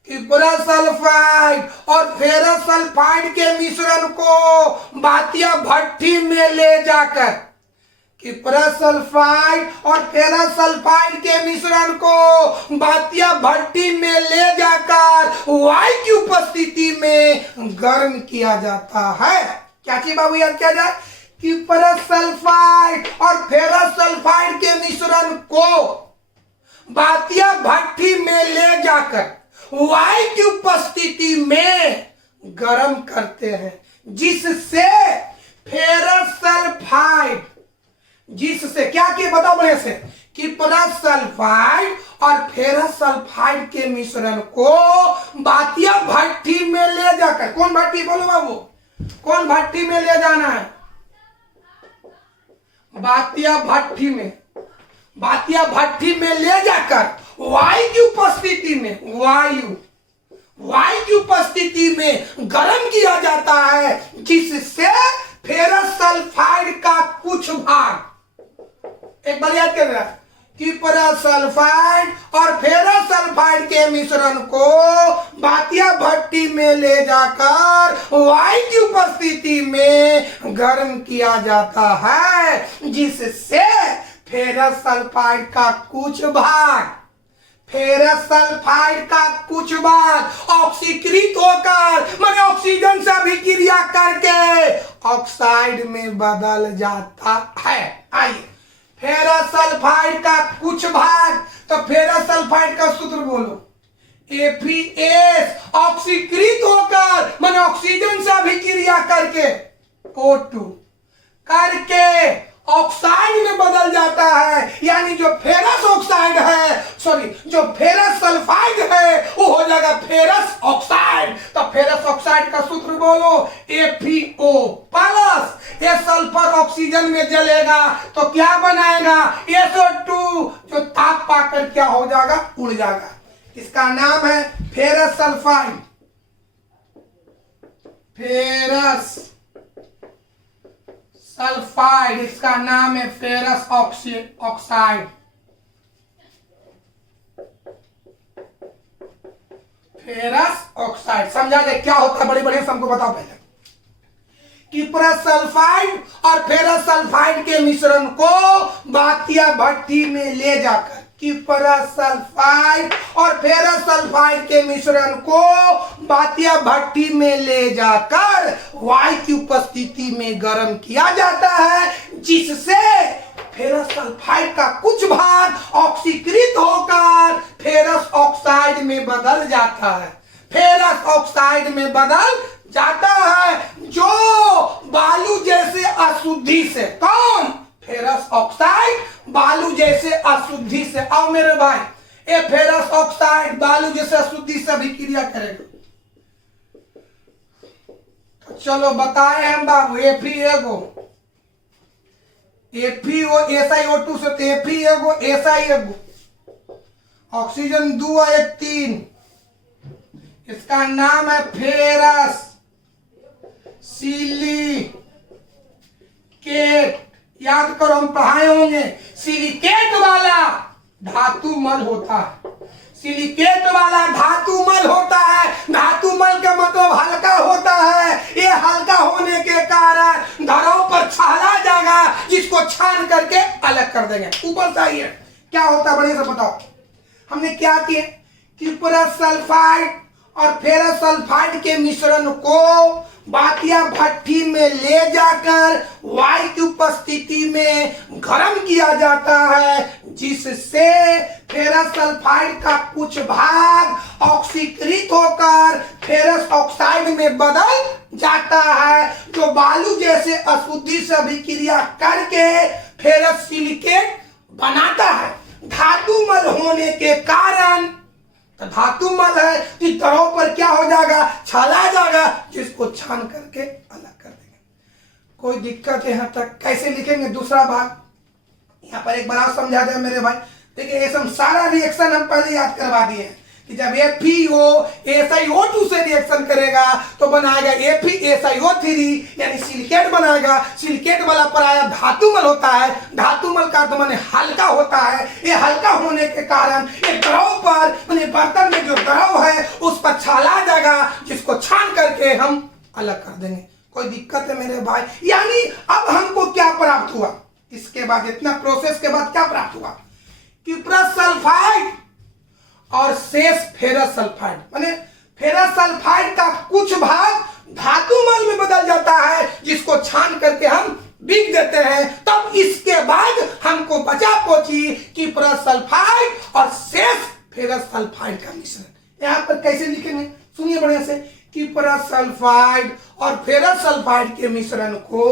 किपरस सल्फाइड और फेरस सल्फाइड के मिश्रण को बातिया भट्टी में ले जाकर, किपरस सल्फाइड और फेरस सल्फाइड के मिश्रण को बातिया भट्टी में ले जाकर वायु की उपस्थिति में गर्म किया जाता है। क्या चीज बाबू याद किया जाए? किपरस सल्फाइड और फेरस सल्फाइड के मिश्रण को बातिया भट्टी में ले जाकर वायु की उपस्थिति में गर्म करते हैं, जिससे फेरस सल्फाइड, जिससे क्या किए बताओ बड़े से? किपरस सल्फाइड और फेरस सल्फाइड के मिश्रण को बातिया भट्टी में ले जाकर, कौन भट्टी बोलो बाबू? कौन भट्टी में ले जाना है? बातिया भट्टी में। बातिया भट्टी में ले जाकर वायु की उपस्थिति में, वायु की उपस्थिति में गर्म किया जाता है, जिससे फेरस सल्फाइड का कुछ भाग, एक बार याद कर रहा, किपरस सल्फाइड और फेरस सल्फाइड के मिश्रण को बातिया भट्टी में ले जाकर वायु की उपस्थिति में गर्म किया जाता है, जिससे फेरस सल्फाइड का कुछ भाग, फेरस सल्फाइड का कुछ भाग ऑक्सीकृत होकर, माने ऑक्सीजन से अभिक्रिया करके ऑक्साइड में बदल जाता है। आइए, फेरस सल्फाइड का कुछ भाग, तो फेरस सल्फाइड का सूत्र बोलो, FeS ऑक्सीकृत होकर, माने ऑक्सीजन से अभिक्रिया करके O2, करके ऑक्साइड में बदल जाता है। यानी जो फेरस ऑक्साइड है, सॉरी, जो फेरस सल्फाइड है वो हो जाएगा फेरस ऑक्साइड। तो फेरस ऑक्साइड का सूत्र बोलो, FeO प्लस। ये सल्फर ऑक्सीजन में जलेगा तो क्या बनाएगा, SO2, जो ताप पाकर क्या हो जाएगा, उड़ जाएगा। इसका नाम है फेरस सल्फाइड, फेरस सल्फाइड। इसका नाम है फेरस ऑक्साइड, फेरस ऑक्साइड। समझा जाए क्या होता है, बड़ी बढ़िया से हमको बताओ पहले। किप्रस सल्फाइड और फेरस सल्फाइड के मिश्रण को बातिया भट्टी में ले जाकर, किप्रस सल्फाइड और फेरस सल्फाइड के मिश्रण को बातिया भट्टी में ले जाकर वायु की उपस्थिति में गर्म किया जाता है, जिससे फेरस सल्फाइड का कुछ भाग ऑक्सीकृत होकर फेरस ऑक्साइड में बदल जाता है, फेरस ऑक्साइड में बदल जाता है, जो बालू जैसे अशुद्धि से, कौन, फेरस ऑक्साइड बालू जैसे अशुद्धि से। आओ मेरे भाई, ये फेरस ऑक्साइड बालू जैसे अशुद्धि से अभिक्रिया करेगा। तो चलो बताए हम बाबू, FeO SiO2 से, तो FeO SiO, ऑक्सीजन 2 और 1 3, इसका नाम है फेरस सिलिकेट। याद करो, हम पढ़ाए होंगे, सिलिकेट वाला धातु मल होता है, सिलिकेट वाला धातु मल होता है। धातु मल का मतलब हल्का होता है। ये हल्का होने के कारण धराव पर छाला जाएगा, जिसको छान करके अलग कर देंगे। ऊपर से आइए, क्या होता है बढ़िया से बताओ। हमने क्या किया, किप्रस सल्फाइड और फेरस सल्फाइड के मिश्रण को बातिया भट्टी में ले जाकर वायु की उपस्थिति में गर्म किया जाता है, जिससे फेरस सल्फाइड का कुछ भाग ऑक्सीकृत होकर फेरस ऑक्साइड में बदल जाता है, जो बालू जैसे अशुद्धि से अभिक्रिया करके फेरस सिलिकेट बनाता है। धातु मल होने के कारण, तो धातु मल है, इस तरह पर क्या हो जाएगा, छाला जाएगा, जिसको छान करके अलग कर देंगे। कोई दिक्कत है यहाँ तक? कैसे लिखेंगे दूसरा भाग, यहाँ पर एक बार आप समझा दे मेरे भाई। देखिए, ये सब सारा रिएक्शन हम पहले याद करवा दिए हैं कि जब FeO SiO2 से रिएक्शन करेगा तो बनाएगा FeSiO3, यानी सिलिकेट बनाएगा। सिलिकेट वाला पराया धातुमल होता है, धातुमल का तो माने हल्का होता है। ये हल्का होने के कारण ये द्रव पर, माने बर्तन में जो द्रव है उस पर छाला जाएगा, जिसको छान करके हम अलग कर देंगे। कोई दिक्कत है मेरे भाई? यानी अब हमको क्या प्राप्त हुआ, इसके बाद इतना प्रोसेस के बाद क्या प्राप्त हुआ, किप्रस सल्फाइड और शेष फेरस सल्फाइड, माने फेरस सल्फाइड का कुछ भाग धातुमल में बदल जाता है, जिसको छान करके हम बिक देते हैं। तब इसके बाद हमको बचा पहुंची किप्रस सल्फाइड और शेष फेरस सल्फाइड का मिश्रण। यहां पर कैसे लिखेंगे, सुनिए बढ़िया से। किप्रस सल्फाइड और फेरस सल्फाइड के मिश्रण को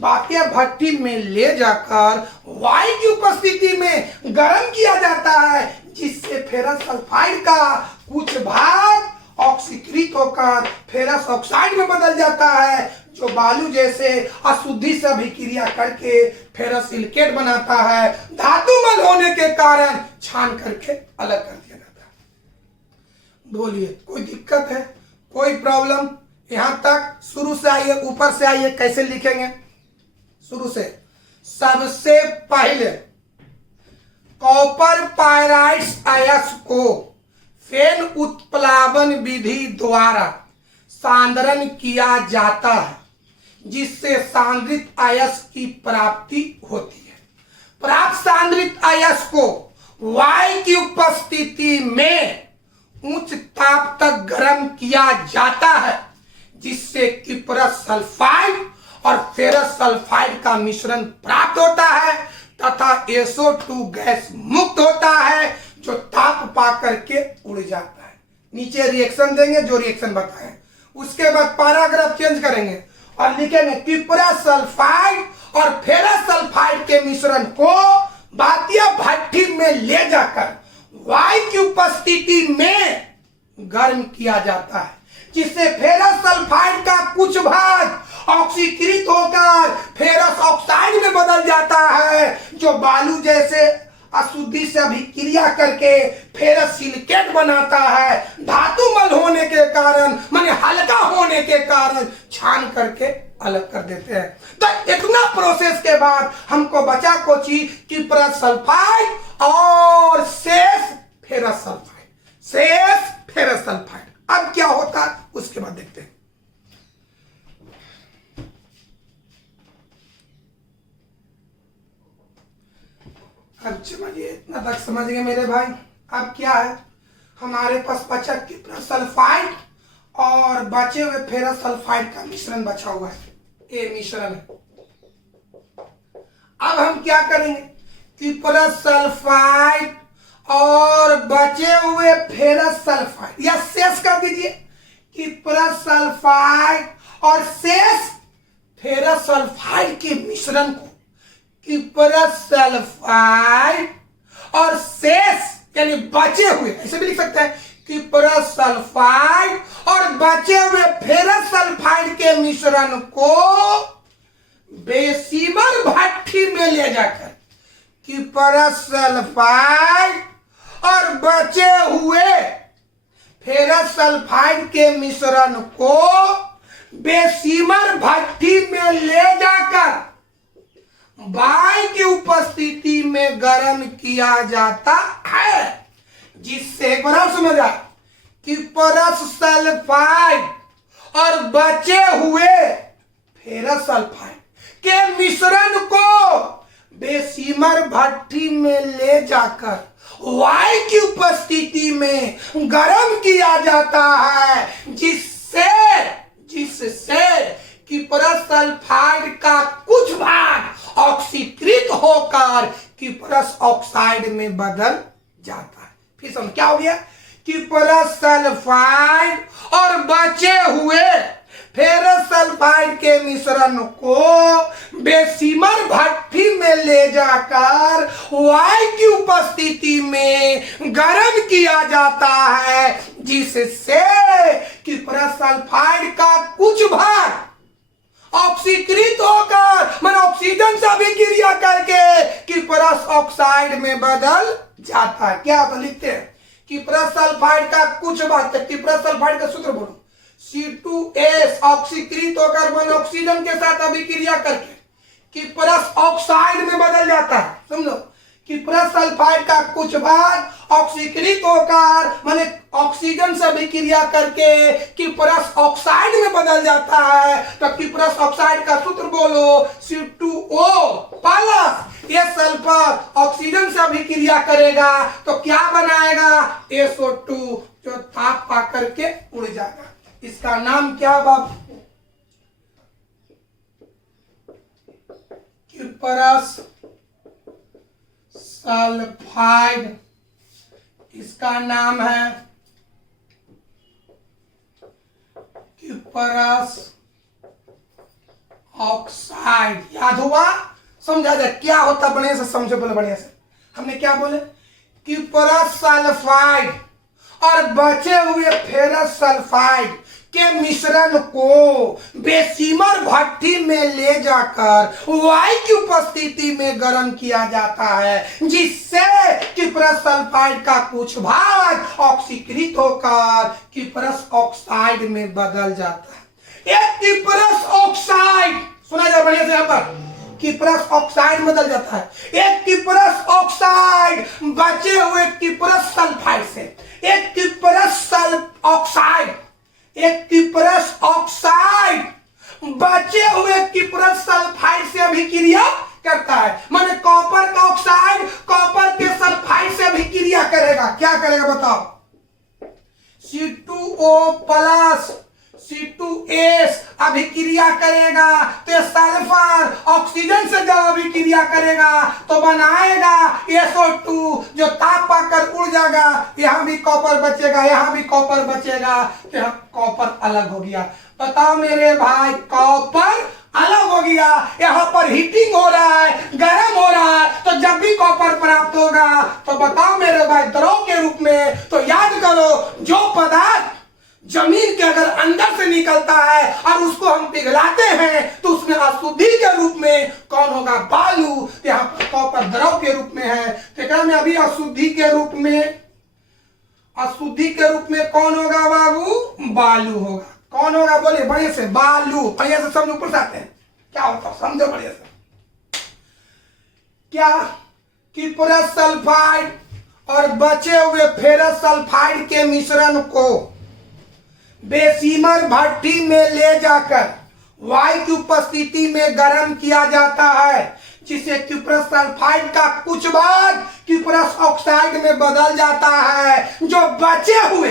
बातिया भट्टी में ले जाकर वायु की उपस्थिति में गर्म किया जाता है, जिससे फेरस सल्फाइड का कुछ भाग ऑक्सीकृत होकर फेरस ऑक्साइड में बदल जाता है, जो बालू जैसे अशुद्धि से अभिक्रिया करके फेरस सिलिकेट बनाता है। धातुमल होने के कारण छान करके अलग कर दिया जाता है। बोलिए, कोई दिक्कत है, कोई प्रॉब्लम? यहां तक शुरू से आइए, ऊपर से आइए, कैसे लिखेंगे शुरू से। सबसे पहले कॉपर पायराइड्स अयस्क को फेन उत्प्लावन विधि द्वारा सांद्रण किया जाता है, जिससे सांद्रित अयस्क की प्राप्ति होती है। प्राप्त सांद्रित अयस्क को वायु की उपस्थिति में उच्च ताप तक गर्म किया जाता है, जिससे किप्रस सल्फाइड और फेरस सल्फाइड का मिश्रण प्राप्त होता है तथा SO2 गैस मुक्त होता है, जो ताप पा करके उड़ जाता है। नीचे रिएक्शन देंगे, जो रिएक्शन बताएं। उसके बाद पैराग्राफ चेंज करेंगे और लिखेंगे किप्रस सल्फाइड मिश्रण को बातीय भट्ठी में ले जाकर वायु की उपस्थिति में गर्म किया जाता है, जिससे फेरस सल्फाइड का कुछ भाग ऑक्सीकृत होकर फेरस ऑक्साइड में बदल जाता है, जो बालू जैसे अशुद्धि से अभिक्रिया करके फेरस सिलिकेट बनाता है। धातु मल होने के कारण, माने हल्का होने के कारण छान करके अलग कर देते हैं। तो इतना प्रोसेस के बाद हमको बचा कोची किप्रस सल्फाइड और शेष फेरस सल्फाइड, शेष फेरस सल्फाइड। अब क्या होता है उसके बाद देखते हैं। अब समझिए, इतना तक समझ गए मेरे भाई। अब क्या है, हमारे पास बचा किप्रस सल्फाइड और बचे हुए फेरस सल्फाइड का मिश्रण बचा हुआ है, ये मिश्रण है। अब हम क्या करेंगे, किप्रस सल्फाइड और बचे हुए फेरस सल्फाइड या शेष कर दीजिए, किप्रस सल्फाइड और शेष फेरस सल्फाइड के मिश्रण को किप्रस सल्फाइड और शेष यानी बचे हुए, ऐसे भी लिख सकते हैं, किप्रस सल्फाइड और बचे हुए फेरस सल्फाइड के मिश्रण को बेसीमर भट्ठी में ले जाकर किप्रस सल्फाइड और बचे हुए फेरस सल्फाइड के मिश्रण को बेसीमर भट्ठी में ले जाकर वायु की उपस्थिति में गर्म किया जाता है, जिससे एक बार समझा, किप्रस सल्फाइड और बचे हुए फेरस सल्फाइड के मिश्रण को बेसीमर भट्ठी में ले जाकर वायु की उपस्थिति में गर्म किया जाता है, जिससे किप्रस सल्फाइड का कुछ भाग ऑक्सीकृत होकर किप्रस ऑक्साइड में बदल जाता है। फिर समझ क्या हो गया, किप्रस सल्फाइड और बचे हुए फेरस सल्फाइड के मिश्रण को बेसीमर भट्ठी में ले जाकर वायु की उपस्थिति में गर्म किया जाता है, जिससे किप्रस सल्फाइड का कुछ भाग ऑक्सीकृत होकर मन ऑक्सीजन से अभिक्रिया करके किप्रस ऑक्साइड में बदल जाता है। क्या तो लिखते हैं, किप्रस सल्फाइड का कुछ भाग, किप्रस सल्फाइड का सूत्र बोलो, C2S ऑक्सीकृत होकर मन ऑक्सीजन के साथ अभिक्रिया करके किप्रस ऑक्साइड में बदल जाता है। समझो, किप्रस सल्फाइड का कुछ भाग ऑक्सीकृत होकर माने ऑक्सीजन से अभिक्रिया करके किप्रस ऑक्साइड में बदल जाता है। तो किप्रस ऑक्साइड का सूत्र बोलो, C2O प्लस, ये सल्फर ऑक्सीजन से अभिक्रिया करेगा तो क्या बनाएगा, SO2, जो ताप पा करके उड़ जाएगा। इसका नाम क्या बाबू, किप्रस सल्फाइड, इसका नाम है किप्रस ऑक्साइड। याद हुआ, समझा जाए क्या होता, बढ़िया से समझो, बोले बढ़िया से। हमने क्या बोले, किप्रस सल्फाइड और बचे हुए फेरस सल्फाइड के मिश्रण को बेसीमर भट्ठी में ले जाकर वायु की उपस्थिति में गर्म किया जाता है, जिससे किप्रस सल्फाइड का कुछ भाग ऑक्सीकृत होकर किप्रस ऑक्साइड में बदल जाता है। एक किप्रस ऑक्साइड, सुना जाए बढ़िया से, यहाँ पर किप्रस ऑक्साइड बदल जाता है। एक किप्रस ऑक्साइड बचे हुए किप्रस सल्फाइड से, एक किप्रस ऑक्साइड, एक किप्रस ऑक्साइड बचे हुए किप्रस सल्फाइड से अभिक्रिया करता है। माने कॉपर का ऑक्साइड कॉपर के सल्फाइड से अभिक्रिया करेगा। क्या करेगा बताओ, C2O प्लस C2S अभिक्रिया करेगा तो सल्फर ऑक्सीजन से जब अभिक्रिया करेगा तो बनाएगा SO2, जो ताप पाकर उड़ जाएगा। यहां भी कॉपर बचेगा, यहां भी कॉपर बचेगा, यहां कॉपर अलग हो गया। बताओ मेरे भाई, कॉपर अलग हो गया, यहां पर हीटिंग हो रहा है, गर्म हो रहा भी कॉपर प्राप्त होगा। तो बताओ मेरे भाई, द्रव के रूप में तो याद करो, जो पदार्थ जमीन के अगर अंदर से निकलता है और उसको हम पिघलाते हैं तो उसमें अशुद्धि के रूप में कौन होगा? बालू। यहाँ पर कॉपर द्रव के रूप में है, तो में अभी अशुद्धि के रूप में कौन होगा बाबू? बालू होगा। कौन होगा? बोले बढ़िया से, बालू। बढ़िया से समझो, ऊपर से आते हैं क्या होता है, समझो बढ़िया से। क्या कि पूरा सल्फाइड और बचे हुए फेरस सल्फाइड के मिश्रण को बेसीमर भट्टी में ले जाकर वायु की उपस्थिति में गर्म किया जाता है, जिससे क्यूप्रस सल्फाइड का कुछ भाग क्यूप्रस ऑक्साइड में बदल जाता है। जो बचे हुए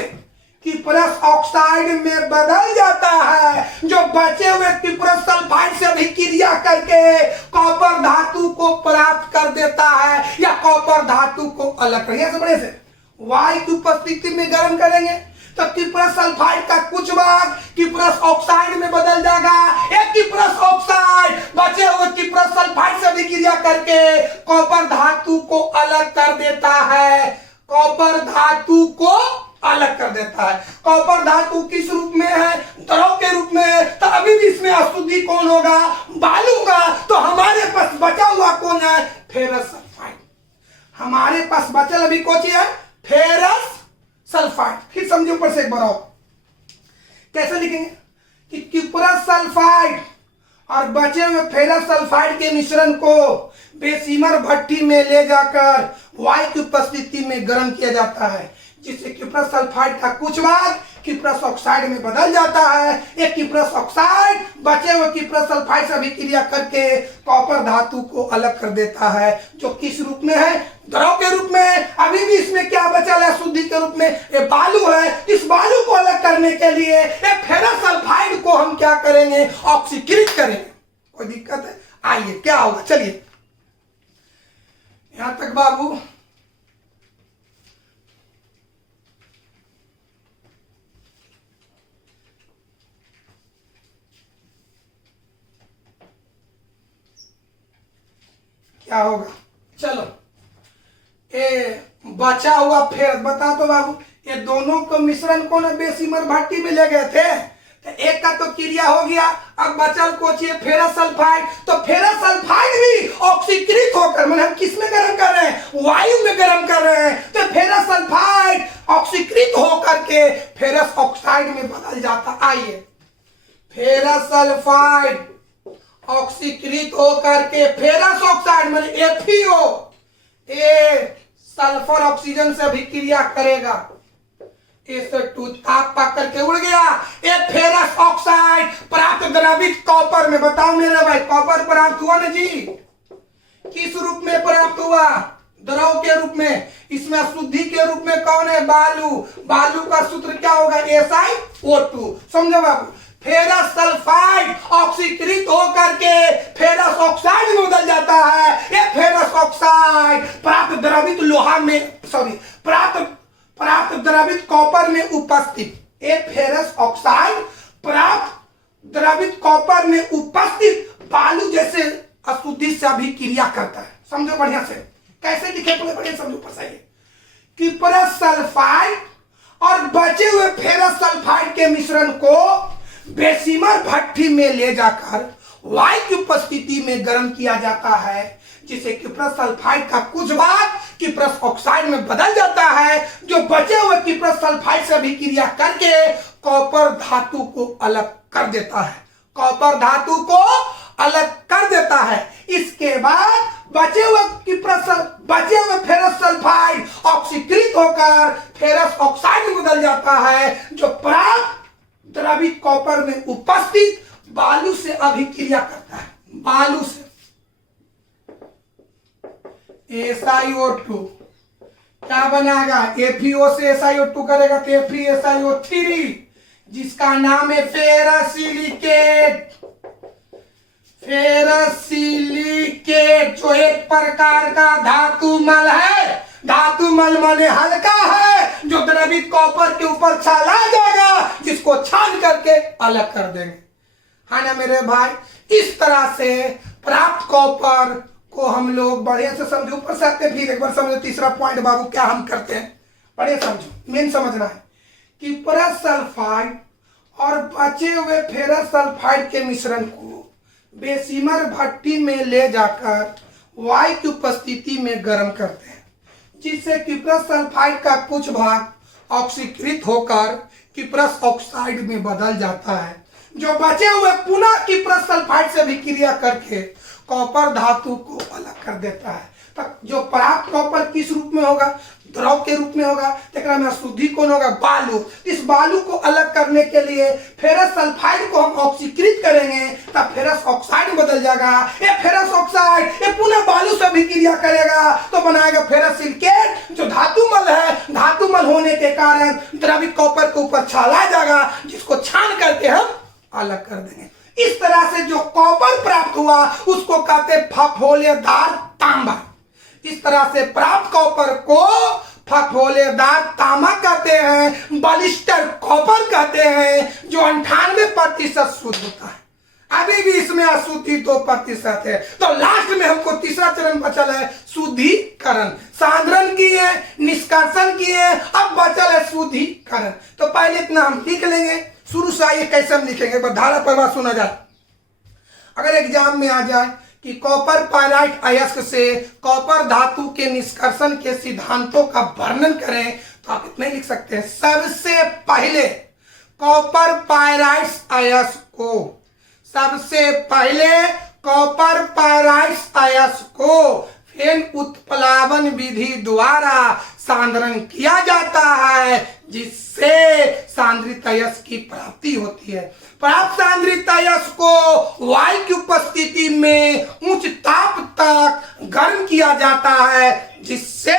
क्यूप्रस ऑक्साइड में बदल जाता है, जो बचे हुए क्यूप्रस सल्फाइड से अभिक्रिया करके कॉपर धातु को प्राप्त कर देता है या कॉपर धातु को अलग करेंगे। वायु की उपस्थिति में गर्म करेंगे तो क्यूप्रस सल्फाइड का कुछ भाग क्यूप्रस ऑक्साइड में बदल जाएगा। एक क्यूप्रस ऑक्साइड बचे हुए क्यूप्रस सल्फाइड से अभिक्रिया करके कॉपर धातु को अलग कर देता है। कॉपर धातु को अलग कर देता है। कॉपर धातु किस रूप में है? द्रव के रूप में। तो अभी भी इसमें अशुद्धि कौन होगा? बालू होगा। तो हमारे पास बचा हुआ कौन है? Ferrous sulphide. हमारे पास बचल अभी कौन सी है? Ferrous sulphide. फिर समझो ऊपर से एक बार और, कैसे लिखेंगे कि क्यूप्रस सल्फाइड और बचे हुए फेरस सल्फाइड के मिश्रण को बेसीमर भट्टी में ले जाकर वायु की उपस्थिति में गर्म किया जाता है, जिससे क्यूप्रस सल्फाइड का कुछ भाग क्यूप्रस ऑक्साइड में बदल जाता है। एक क्यूप्रस ऑक्साइड बचे हुए क्यूप्रस सल्फाइड से अभिक्रिया करके कॉपर धातु को अलग कर देता है, जो किस रूप में है? द्रव के रूप में। अभी भी इसमें क्या बचा है? शुद्धि के रूप में ये बालू है। इस बालू को अलग करने के लिए एक फेरस सल्फाइड को हम क्या करेंगे? ऑक्सीकृत करेंगे। कोई दिक्कत है? आइए क्या होगा, चलिए यहां तक बाबू। क्या होगा? चलो, ये बचा हुआ फेर बता दो बाबू। ये दोनों को मिश्रण को ना बेसीमर भट्टी में ले गए थे, तो एक का तो क्रिया हो गया। अब बचल को चाहिए फेरस सल्फाइड। तो फेरस सल्फाइड भी ऑक्सीकृत होकर, मतलब हम किस में गर्म कर रहे हैं? वायु में गर्म कर रहे हैं। तो फेरस सल्फाइड ऑक्सीकृत होकर के फेरस ऑक्साइड में बदल जाता। आइए, फेरस सल्फाइड ऑक्सीकृत होकर के फेरस ऑक्साइड मतलब एफईओ, ये सल्फर ऑक्सीजन से अभिक्रिया करेगा। SO2 ताप पा करके उड़ गया। ये फेरस ऑक्साइड प्राप्त द्रवित कॉपर में, बताओ मेरे भाई, कॉपर प्राप्त हुआ ना जी? किस रूप में प्राप्त हुआ? द्रव के रूप में। इसमें अशुद्धि के रूप में कौन है? बालू। बालू का सूत्र क्या होगा? SiO2। समझो बाबू, फेरस सल्फाइड ऑक्सीकृत होकर के फेरस ऑक्साइड में बदल जाता है। ये फेरस ऑक्साइड प्राप्त द्रवित लोहा में, प्राप्त द्रवित कॉपर में उपस्थित, एक फेरस ऑक्साइड प्राप्त द्रवित कॉपर में उपस्थित बालू जैसे अशुद्धि से अभिक्रिया करता है। समझो बढ़िया से, कैसे लिखे बढ़िया समझो। पसाइए, क्यूप्रस सल्फाइड और बचे हुए फेरस सल्फाइड के मिश्रण को बेसीमर भट्टी में ले जाकर वायु की उपस्थिति में गर्म किया जाता है, जिससे क्यूप्रस सल्फाइड का कुछ भाग क्यूप्रस ऑक्साइड में बदल जाता है, जो बचे हुए क्यूप्रस सल्फाइड से अभिक्रिया करके कॉपर धातु को अलग कर देता है। कॉपर धातु को अलग कर देता है। इसके बाद बचे हुए फेरस सल्फाइड ऑक्सीकृत होकर फेरस ऑक्साइड में बदल जाता है, जो प्राप्त द्रवित कॉपर में उपस्थित बालू से अभिक्रिया करता है। बालू से SiO2 क्या बनेगा? FeO से SiO2 करेगा तो FeSiO3, जिसका नाम है फेरस सिलिकेट। फेरस सिलिकेट जो एक प्रकार का धातु मल है। धातु मल माने हल्का है, जो द्रवित कॉपर के ऊपर छाला जाएगा, जिसको छान करके अलग कर देंगे, है ना मेरे भाई। इस तरह से प्राप्त कॉपर इसको हम लोग बढ़िया से समझो, ऊपर से आते फिर एक बार समझो तीसरा पॉइंट बाबू क्या हम करते हैं, बढ़िया समझो, मेन समझना है कि फेरस सल्फाइड और बचे हुए फेरस सल्फाइड के मिश्रण को बेसीमर भट्टी में ले जाकर वायु की उपस्थिति में गर्म करते हैं, जिससे किप्रस सल्फाइड का कुछ भाग ऑक्सीकृत होकर किप्रस ऑक्साइड में बदल जाता है, जो बचे हुए पुनः किप्रस सल्फाइड से विक्रिया करके कॉपर धातु को अलग कर देता है। तब जो प्राप्त कॉपर किस रूप में होगा, द्रव के रूप में होगा, तेकरा में अशुद्धि कौन होगा, बालू। इस बालू को अलग करने के लिए फेरस सल्फाइड को हम ऑक्सीकृत करेंगे, तब फेरस ऑक्साइड बदल जाएगा। ये फेरस ऑक्साइड ये पुनः बालू से विक्रिया करेगा तो बनाएगा फेरस सिलिकेट, जो धातुमल है। धातुमल होने के कारण द्रवित कॉपर के ऊपर छाला जाएगा, जिसको छान करके हम अलग कर देंगे। इस तरह से जो कॉपर प्राप्त हुआ उसको कहते फफोलेदार तांबा। इस तरह से प्राप्त कॉपर को फफोलेदार तांबा कहते हैं, बलिस्टर कॉपर कहते हैं, जो 98% शुद्ध होता है। अभी भी इसमें अशुद्धि 2% है। तो लास्ट में हमको तीसरा चरण बचल है शुद्धिकरण। सांद्रण किए, निष्कर्षण किए, अब बचल है शुद्धिकरण। तो पहले इतना हम लिख लेंगे, शुरू से आइए कैसे हम लिखेंगे, धारा प्रवाह सुना जाए। अगर एग्जाम में आ जाए कि कॉपर पायराइट अयस्क से कॉपर धातु के निष्कर्षण के सिद्धांतों का वर्णन करें, तो आप इतना ही लिख सकते हैं, सबसे पहले कॉपर पायराइट अयस्क को, सबसे पहले कॉपर पायराइट अयस्क को फेन उत्प्लावन विधि द्वारा सांद्रण किया जाता है, जिससे सांद्रित अयस्क की प्राप्ति होती है। प्राप्त सांद्रित अयस्क को वायु की उपस्थिति में उच्च ताप तक गर्म किया जाता है, जिससे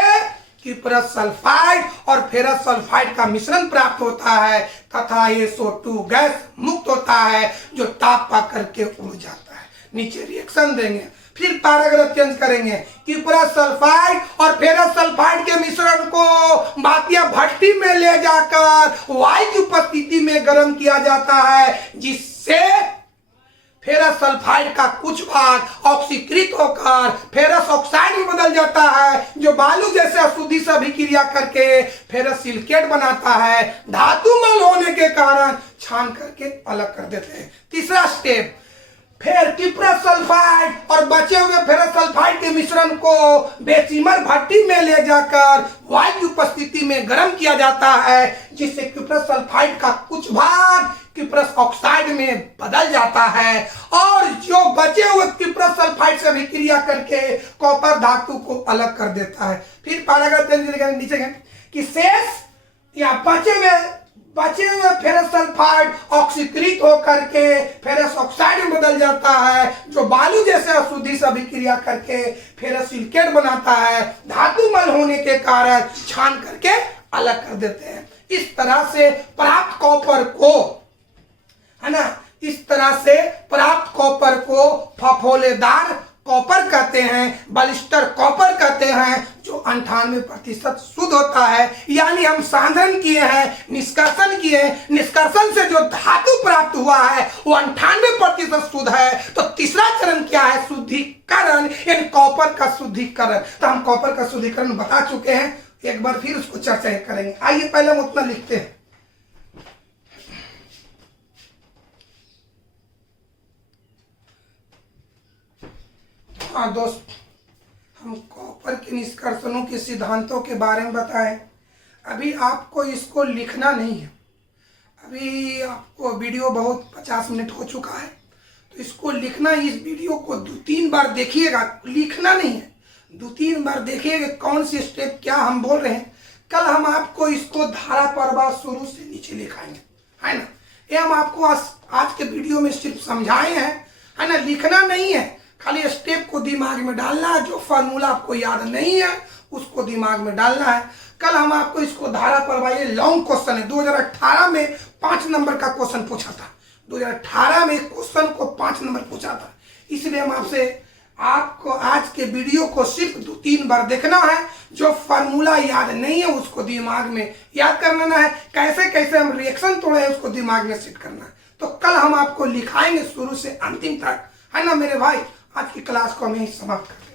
किप्रस सल्फाइड और फेरस सल्फाइड का मिश्रण प्राप्त होता है तथा SO2 गैस मुक्त होता है, जो ताप पा करके उड़ जाता है। नीचे रिएक्शन देंगे, फिर पैराग्राफ चेंज करेंगे। किप्रस सल्फाइड और फेरस सल्फाइड के मिश्रण को बातिया भट्टी में ले जाकर वायु की उपस्थिति में गर्म किया जाता है, जिससे फेरस सल्फाइड का कुछ भाग ऑक्सीकृत होकर फेरस ऑक्साइड में बदल जाता है, जो बालू जैसे अशुद्धि से अभिक्रिया करके फेरस सिलिकेट बनाता है। धातुमल होने के कारण छान करके अलग कर देते हैं। तीसरा स्टेप, फिर किप्रस सल्फाइड और बचे हुए फेरस सल्फाइड के मिश्रण को बेसीमर भट्टी में ले जाकर वायु की उपस्थिति में गर्म किया जाता है, जिससे किप्रस सल्फाइड का कुछ भाग किप्रस ऑक्साइड में बदल जाता है, और जो बचे हुए किप्रस सल्फाइड से विक्रिया करके कॉपर धातु को अलग कर देता है। फिर पैराग्राफ नीचे कि शेष या बचे हुए फेरस सल्फाइड ऑक्सीकृत होकर के फेरस ऑक्साइड में बदल जाता है, जो बालू जैसे अशुद्धि से अभिक्रिया करके फेरस सिलिकेट बनाता है। धातुमल होने के कारण छान करके अलग कर देते हैं। इस तरह से प्राप्त कॉपर को, है ना, इस तरह से प्राप्त कॉपर को फफोलेदार कॉपर कहते हैं, बलिस्टर कॉपर कहते हैं, जो 98% शुद्ध होता है। यानी हम सांद्रण किए हैं, निष्कर्षण किए, निष्कर्षण से जो धातु प्राप्त हुआ है वो 98% शुद्ध है। तो तीसरा चरण क्या है, शुद्धिकरण, यानी कॉपर का शुद्धिकरण। तो हम कॉपर का शुद्धिकरण बता चुके हैं, एक बार फिर उसको चर्चा करेंगे। आइए पहले हम उतना लिखते हैं। हाँ दोस्त, हम कॉपर के निष्कर्षणों के सिद्धांतों के बारे में बताएं। अभी आपको इसको लिखना नहीं है, अभी आपको वीडियो बहुत 50 मिनट हो चुका है, तो इसको लिखना, इस वीडियो को 2-3 बार देखिएगा, लिखना नहीं है, 2-3 बार देखिएगा कौन सी स्टेप क्या हम बोल रहे हैं। कल हम आपको इसको धारा प्रवाह शुरू से नीचे लिखाएंगे, है ना। ये हम आपको आज के वीडियो में सिर्फ समझाए हैं, है ना, लिखना नहीं है, खाली स्टेप को दिमाग में डालना है। जो फार्मूला आपको याद नहीं है उसको दिमाग में डालना है। कल हम आपको इसको धारा प्रवाह, ये लॉन्ग क्वेश्चन है, 2018 में 5 नंबर का क्वेश्चन पूछा था। 2018 में क्वेश्चन को 5 नंबर पूछा था, इसलिए हम आपको आज के वीडियो को सिर्फ 2-3 बार देखना है। जो फार्मूला याद नहीं है उसको दिमाग में याद करना है, कैसे कैसे हम रिएक्शन तोड़े हैं उसको दिमाग में सेट करना है। तो कल हम आपको लिखाएंगे शुरू से अंतिम तक, है ना मेरे भाई। आज की क्लास को हम यहीं समाप्त करते हैं।